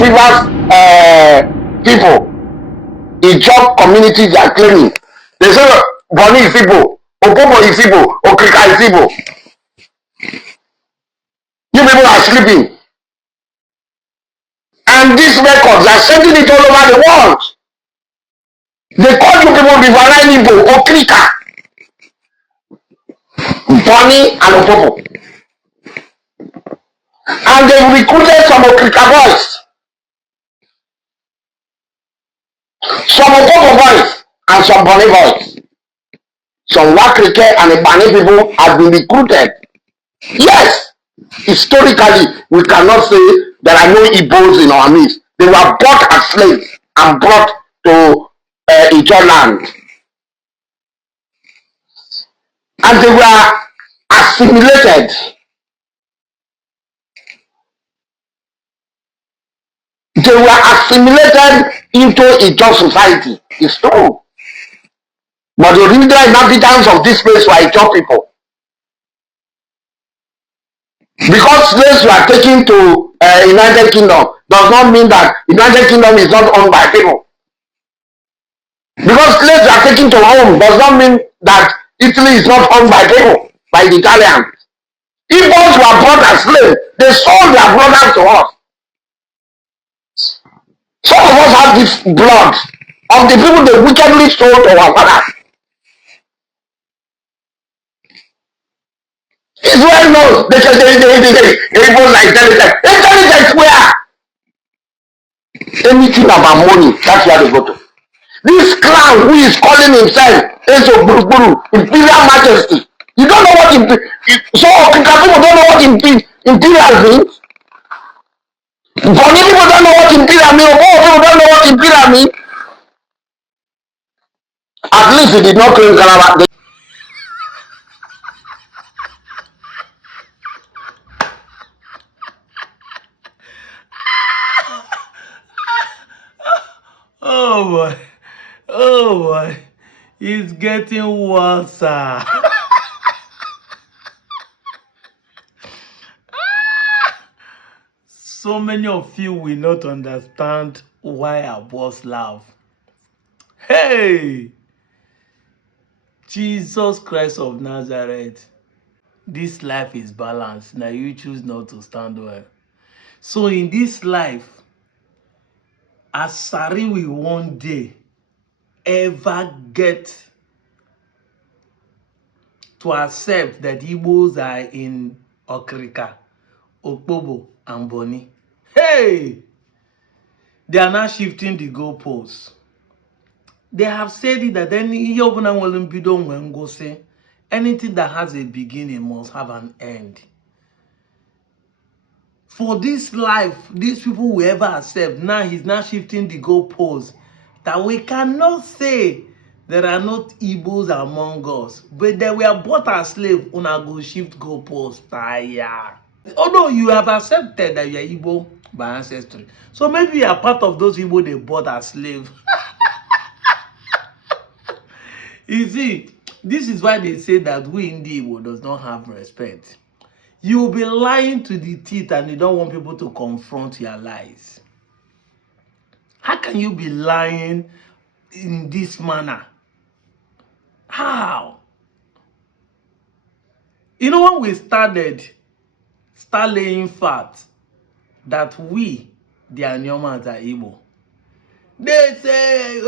Rivers people, Ijob communities are claiming. They say Bonny is Igbo, Opopo is Igbo, Okirika is Igbo. You people are sleeping. And these records are sending it all over the world. They call you people Riverine Igbo, Okirika, Bonny and Opopo. And they recruited some Okirika boys, some Opopo boys, and some Bonny boys. Some Wakrike and Ibani people have been recruited. Yes, historically, we cannot say there are no Igbos in our midst. They were bought as slaves and brought to Ijo land. And they were assimilated. They were assimilated into Ijo society. It's true. But the original inhabitants of this place were Ijo people. Because slaves were taken to United Kingdom does not mean that United Kingdom is not owned by people. Because slaves are taken to Rome does not mean that Italy is not owned by people, by the Italians. Igbos were brought as slaves. They sold their brothers to us. Some of us have this blood of the people they wickedly sold to our fathers. Israel knows. They Igbos are intelligent. Intelligence where? Anything about money, that's where they go to. This clown who is calling himself Enzo Buruburu, Imperial Majesty. You don't know what so Okirika people don't know what imperial means. Bonny people don't know what imperial means. Opopo people don't know what imperial means. At least he did not claim Calabar. Oh boy. Oh boy. It's getting worse. So many of you will not understand why our boss laugh. Hey! Jesus Christ of Nazareth. This life is balanced. Now you choose not to stand well. So in this life, Asari will one day ever get to accept that Igbos are in Okirika, Opopo, and Bonny. Hey! They are now shifting the goalposts. They have said it that anything that has a beginning must have an end. For this life, these people will ever accept. Now he's now shifting the goalposts. That we cannot say there are not Igbos among us. But they were bought as slaves. Una go shift goalposts. Although you have accepted that you are Igbo by ancestry. So maybe you are part of those Igbo they bought as slaves. You see, this is why they say that we in the Igbo does not have respect. You will be lying to the teeth and you don't want people to confront your lies. How can you be lying in this manner? How? You know, when we start laying facts that we, the Anyomans, are Igbo, they say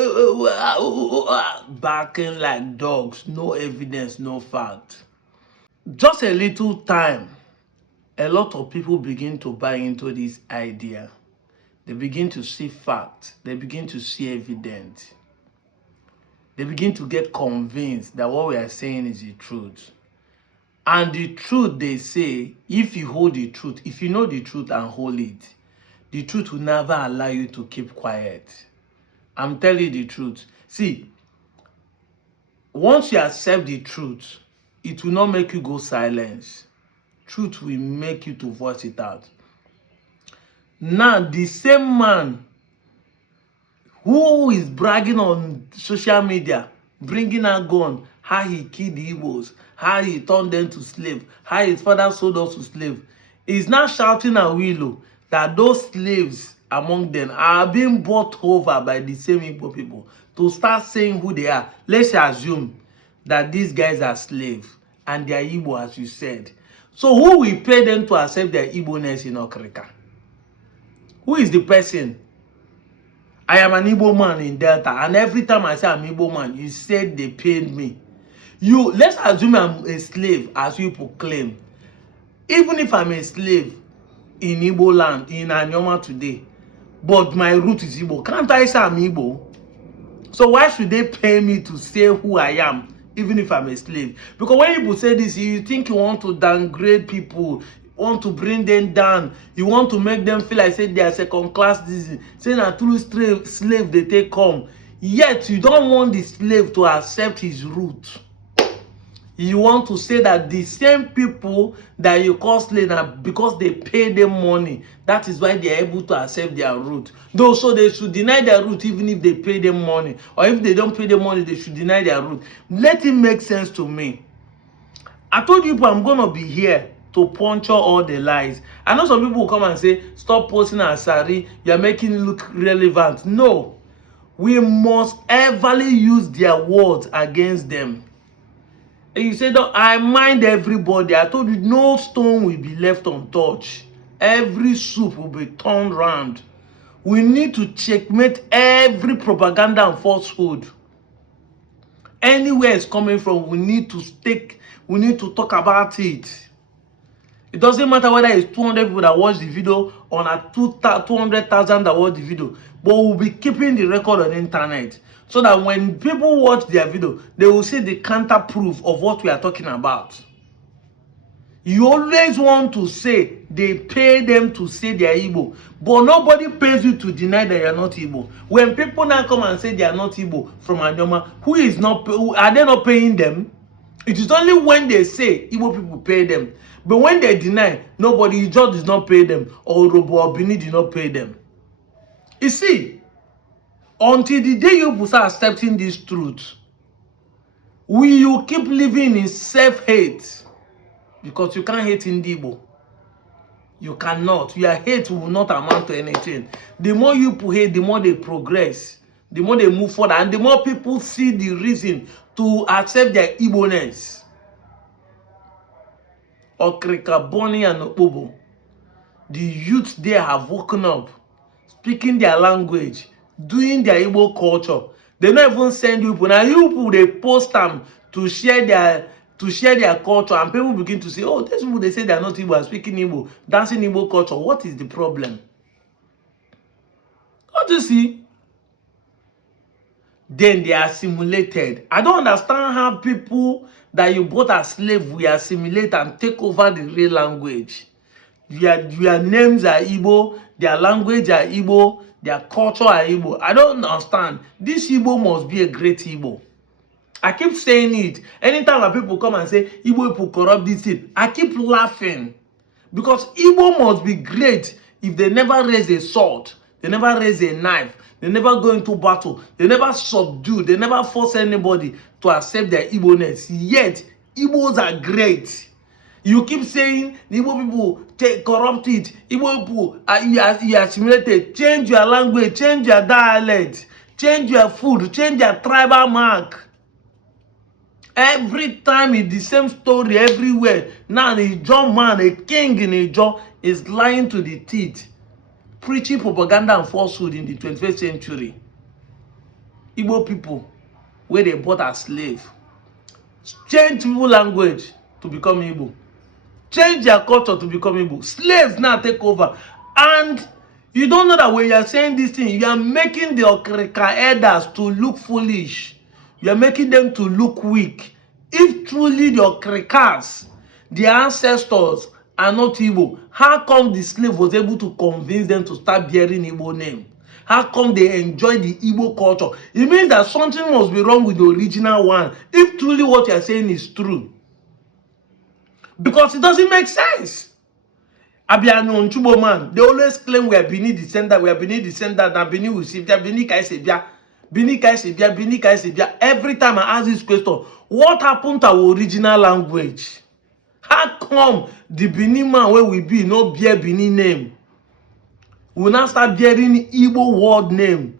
barking like dogs, no evidence, no fact. Just a little time, a lot of people begin to buy into this idea. They begin to see facts. They begin to see evidence. They begin to get convinced that what we are saying is the truth. And the truth, they say, if you hold the truth, if you know the truth and hold it, the truth will never allow you to keep quiet. I'm telling you the truth. See, once you accept the truth, it will not make you go silent. Truth will make you to voice it out. Now, the same man who is bragging on social media, bringing a gun, how he killed the Igbos, how he turned them to slaves, how his father sold us to slaves, is now shouting at Willow that those slaves among them are being bought over by the same Igbo people to start saying who they are. Let's assume that these guys are slaves and they are Igbo, as you said. So who will pay them to accept their Igbo-ness in Okirika? Who is the person? I am an Igbo man in Delta, and every time I say I'm Igbo man, you said they paid me. Let's assume I'm a slave, as people claim. Even if I'm a slave in Igbo land, in Anyoma today, but my root is Igbo, can't I say I'm Igbo? So why should they pay me to say who I am, even if I'm a slave? Because when people say this, you think you want to downgrade people, you want to bring them down, you want to make them feel like say they are second class citizens, saying that through slave they take come. Yet you don't want the slave to accept his root. You want to say that the same people that you call slave are because they pay them money. That is why they are able to accept their root. Though, so they should deny their root even if they pay them money. Or if they don't pay them money, they should deny their root. Let it make sense to me. I told you I'm going to be here to puncture all the lies. I know some people will come and say, stop posting Asari, you are making it look relevant. No. We must everly use their words against them. And you say, no, I mind everybody. I told you, no stone will be left untouched. Every soup will be turned round. We need to checkmate every propaganda and falsehood. Anywhere it's coming from, we need to talk about it. It doesn't matter whether it's 200 people that watch the video or 200,000 that watch the video, but we'll be keeping the record on the internet so that when people watch their video, they will see the counter proof of what we are talking about. You always want to say they pay them to say they are Igbo, but nobody pays you to deny that you are not Igbo. When people now come and say they are not Igbo from Anyoma, are they not paying them? It is only when they say Igbo people pay them. But when they deny, nobody, just does not pay them, or Robo or Bonny did not pay them. You see, until the day you start accepting this truth, will you keep living in self-hate? Because you can't hate in Igbo. You cannot. Your hate will not amount to anything. The more you hate, the more they progress, the more they move forward, and the more people see the reason to accept their Igbo-ness. Okirika, Bonny, and Opopo, the youth there have woken up, speaking their language, doing their Igbo culture. They don't even send you people. Now you people, they post them to share their culture, and people begin to say, oh, these people, they say they are not Igbo, are speaking Igbo, dancing Igbo culture. What is the problem? What do you see? Then they are assimilated. I don't understand how people that you bought as slave will assimilate and take over the real language. Their names are Igbo, their language are Igbo, their culture are Igbo. I don't understand. This Igbo must be a great Igbo. I keep saying it. Anytime that people come and say Igbo people corrupt this thing, I keep laughing. Because Igbo must be great if they never raise a sword, they never raise a knife, they never go into battle, they never subdue, they never force anybody to accept their Igbo-ness. Yet, Igbos are great. You keep saying the Igbo people take corrupted, Igbo people you assimilated. Change your language, change your dialect, change your food, change your tribal mark. Every time it's the same story everywhere. Now the Ijaw man, a king in Ijaw, is lying to the teeth, preaching propaganda and falsehood in the 21st century. Igbo people, where they bought as slave, change Igbo language to become Igbo, change their culture to become Igbo. Slaves now take over, and you don't know that when you are saying this thing, you are making the Okirika elders to look foolish. You are making them to look weak. If truly the Okirikas, their ancestors, are not Igbo, how come the slave was able to convince them to start bearing Igbo name? How come they enjoy the Igbo culture? It means that something must be wrong with the original one, if truly what you are saying is true. Because it doesn't make sense. Abiano Nchubo man, they always claim we are Bonny descendant, we are Bonny descendant, and Bonny will see Bonny Kaisebia. Bonny Kaisebia, Bonny Kaisebia. Every time I ask this question, what happened to our original language? How come the Bonny man where we be no bear Bonny name? will now start bearing Igbo word name.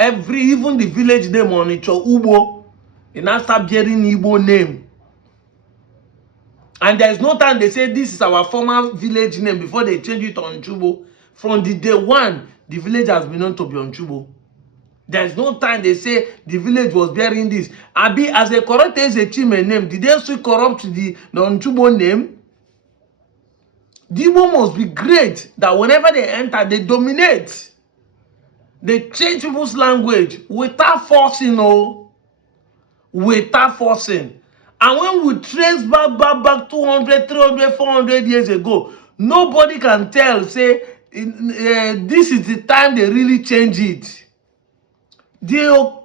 Even the village name on it, Ubo, it now start bearing Igbo name. And there's no time they say this is our former village name before they change it on Chubo. From the day one, the village has been known to be on Chubo. There's no time they say the village was bearing this. Abi, as a corrupt Ezechime name, did they still corrupt the Nchubo name? The Igbo must be great that whenever they enter, they dominate. They change people's language without forcing, without forcing. And when we trace back 200, 300, 400 years ago, nobody can tell, say, this is the time they really change it. The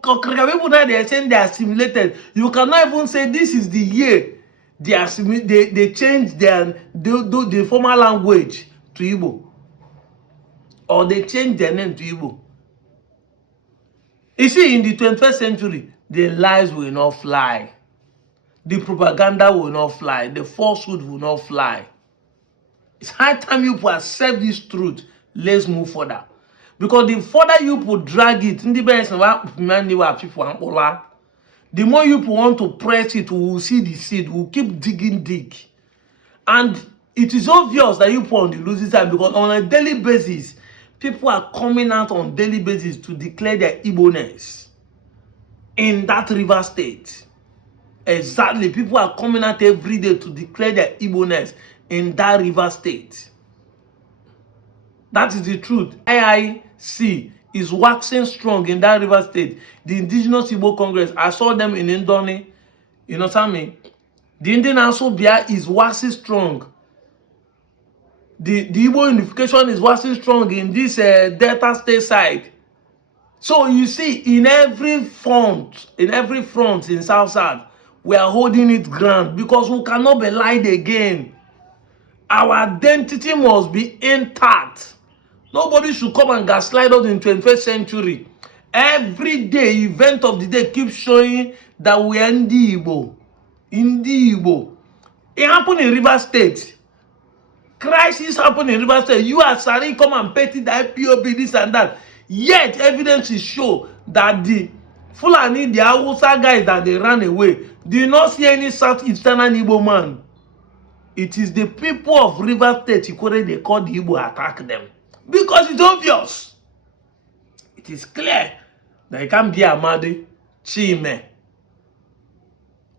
Okirika people now, they are saying they assimilated. You cannot even say this is the year they changed the former language to Igbo. Or they changed their name to Igbo. You see, in the 21st century, the lies will not fly. The propaganda will not fly. The falsehood will not fly. It's high time you accept this truth. Let's move further. Because the further you drag it, the more you want to press it, we will see the seed. We will keep digging. And it is obvious that you put on the losing side, because on a daily basis, people are coming out on daily basis to declare their Igbo-ness in that river state. Exactly. People are coming out every day to declare their Igbo-ness in that river state. That is the truth. IIC is waxing strong in that river state. The Indigenous Igbo Congress, I saw them in Bonny. You know what I mean? The Indian Asobia is waxing strong. The Igbo unification is waxing strong in this Delta state side. So you see, in every front in South, we are holding it ground because we cannot be lied again. Our identity must be intact. Nobody should come and gaslight us in 21st century. Every day, event of the day keeps showing that we are in the Igbo. It happened in River State. Crisis happened in River State. You Asari come and petty the IPOB, this and that. Yet, evidence is show that the Fulani, the Hausa guys that they ran away, did not see any Southeastern Igbo man. It is the people of River State, they call the Igbo, attack them. Because it's obvious. It is clear that it can't be Amadi, Chime,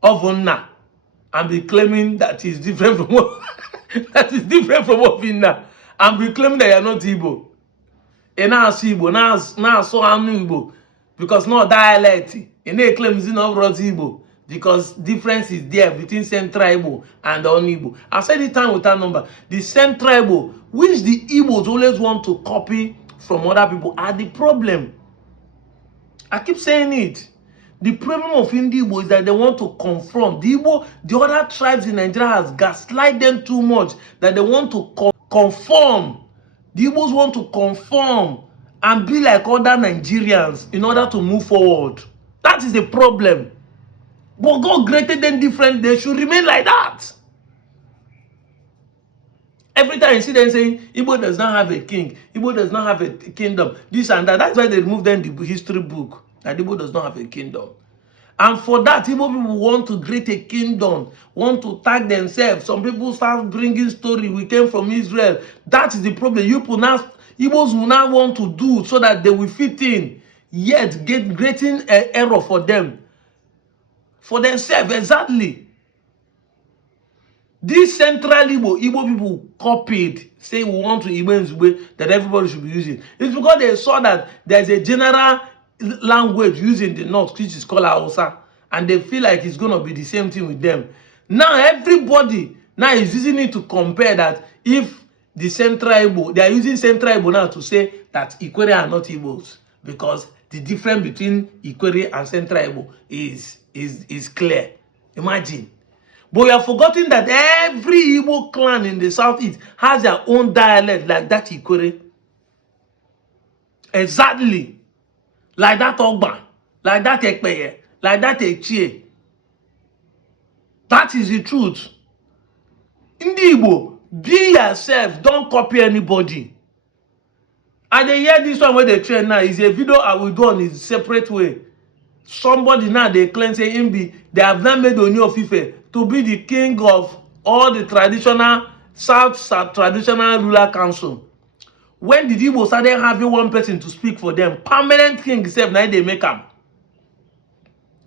Ovonna, and be claiming that is different from what that is different from Ovina, and be claiming that you are not Igbo. And now see Igbo, now so I'm Igbo, because no dialect. And they claim it's not Igbo. Because difference is there between Central Igbo and the Igbo. I said it time without number. The Central Igbo, which the Igbos always want to copy from other people, are the problem. I keep saying it. The problem of Indi Igbo is that they want to confront. The Igbo, the other tribes in Nigeria has gaslight them too much that they want to conform. The Igbos want to conform and be like other Nigerians in order to move forward. That is the problem. But God greater than different, they should remain like that. Every time you see them saying, Igbo does not have a king, Igbo does not have a kingdom, this and that. That's why they remove them the history book, that Igbo does not have a kingdom. And for that, Igbo people want to create a kingdom, want to tag themselves. Some people start bringing story, we came from Israel. That is the problem. Igbos will now want to do so that they will fit in, yet creating an error for them. For themselves, exactly. This Central Igbo people copied, say we want to Igbo that everybody should be using. It's because they saw that there's a general language used in the north, which is called Hausa, and they feel like it's going to be the same thing with them. Now everybody now is using it to compare that if the Central Igbo, they are using Central Igbo now to say that Ikwere are not Igbos, because the difference between Ikwere and Central Igbo is clear. Imagine. But we are forgetting that every Igbo clan in the southeast has their own dialect, like that Ikwere. Exactly. Like that Ogba, like that Ekpeye, like that Echie. That is the truth. In the Igbo, be yourself, don't copy anybody. And they hear this one where they train now is a video I will do on a separate way. Somebody now they claim say they have now made Oni of Ife to be the king of all the traditional South traditional ruler council. When did Igbo started having one person to speak for them? Permanent king itself, now they make them.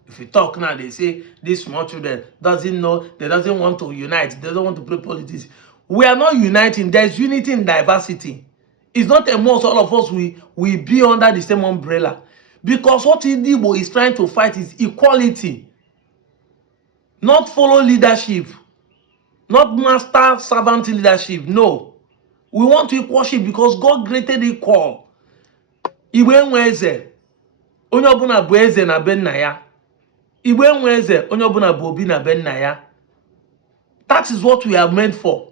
If you talk now, they say this small children doesn't know, they doesn't want to unite, they doesn't want to play politics. We are not uniting. There's unity in diversity. It's not a must all of us we be under the same umbrella. Because what Igbo is trying to fight is equality. Not follow leadership. Not master servant leadership. No. We want equalship because God created equal. Igbo enwe eze. Onye ọbụla bụ eze na be nna ya. Igbo enwe eze. Onye ọbụla bụ obi na be nna ya. That is what we are meant for.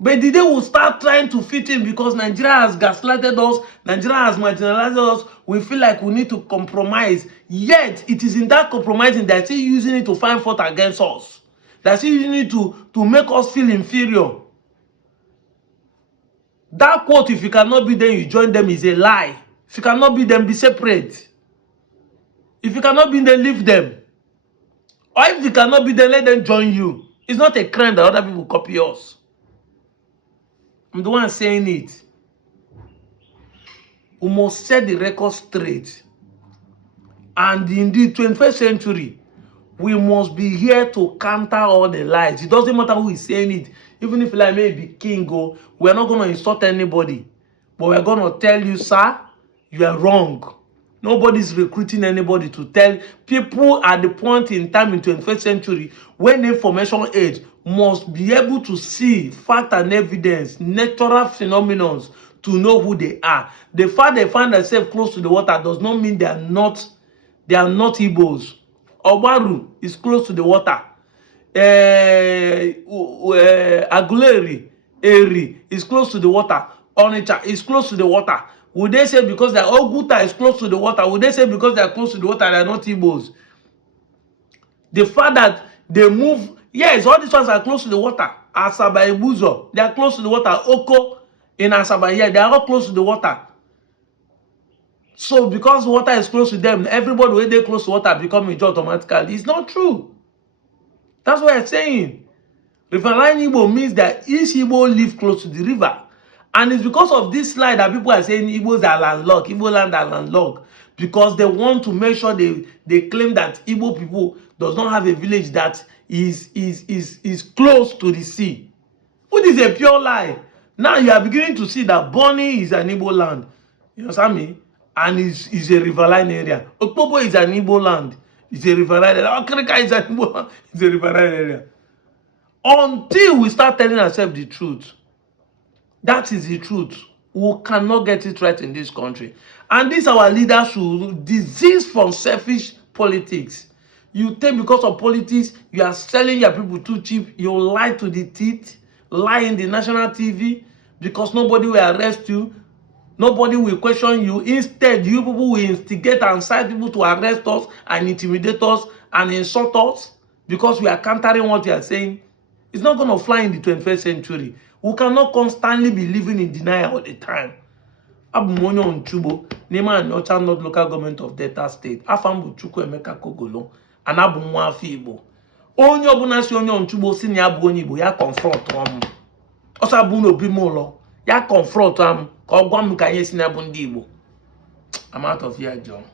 But the day we start trying to fit in because Nigeria has gaslighted us, Nigeria has marginalized us, we feel like we need to compromise. Yet, it is in that compromising that they're still using it to find fault against us. They're still using it to make us feel inferior. That quote, if you cannot be them, you join them, is a lie. If you cannot be them, be separate. If you cannot be them, leave them. Or if you cannot be them, let them join you. It's not a crime that other people copy us. I'm the one saying it. We must set the record straight. And in the 21st century, we must be here to counter all the lies. It doesn't matter who is saying it. Even if like maybe king go, we're not going to insult anybody. But we're going to tell you, sir, you are wrong. Nobody's recruiting anybody to tell people at the point in time in 21st century when information age must be able to see fact and evidence, natural phenomena to know who they are. The fact they find themselves close to the water does not mean they are not Igbos. Obaru is close to the water. Aguleri, Eri is close to the water. Onitsha is close to the water. Would they say because they are Oguta is close to the water? Would they say because they are close to the water they are not Igbos? The fact that they move, yes, all these ones are close to the water. Asaba Ibuzo, they are close to the water. Oko in Asaba, yeah, they are all close to the water. So because water is close to them, everybody when they close to water become Ijo automatically. It's not true. That's what I'm saying. Riverine Igbo means that each Igbo live close to the river. And it's because of this slide that people are saying Igbos are landlocked, Igbo land are landlocked. Because they want to make sure they claim that Igbo people does not have a village that is close to the sea. Which is a pure lie. Now you are beginning to see that Bonny is an Igbo land. You understand me? And is a riverine area. Opopo is an Igbo land. It's a riverine area. Okirika is an Igbo land. It's a riverine area. Until we start telling ourselves the truth. That is the truth. We cannot get it right in this country. And these our leaders who disease from selfish politics. You think because of politics, you are selling your people too cheap. You lie to the teeth, lie in the national TV because nobody will arrest you. Nobody will question you. Instead, you people will instigate and incite people to arrest us and intimidate us and insult us because we are countering what you are saying. It's not going to fly in the 21st century. We cannot constantly be living in denial all the time. Abumonyo Onchubo, Nema and Ocha North Local Government of Delta State, Afambu Chukwu Emeka Kogolo, and Abumwa Fibo. Onyo Bunasi Onyo Onchubo, Sini Abu Onyibo, ya confront them. Osa Buno Bimolo, ya confront them. Kogwam Kanye Sinabu Ndibo. I'm out of here, John.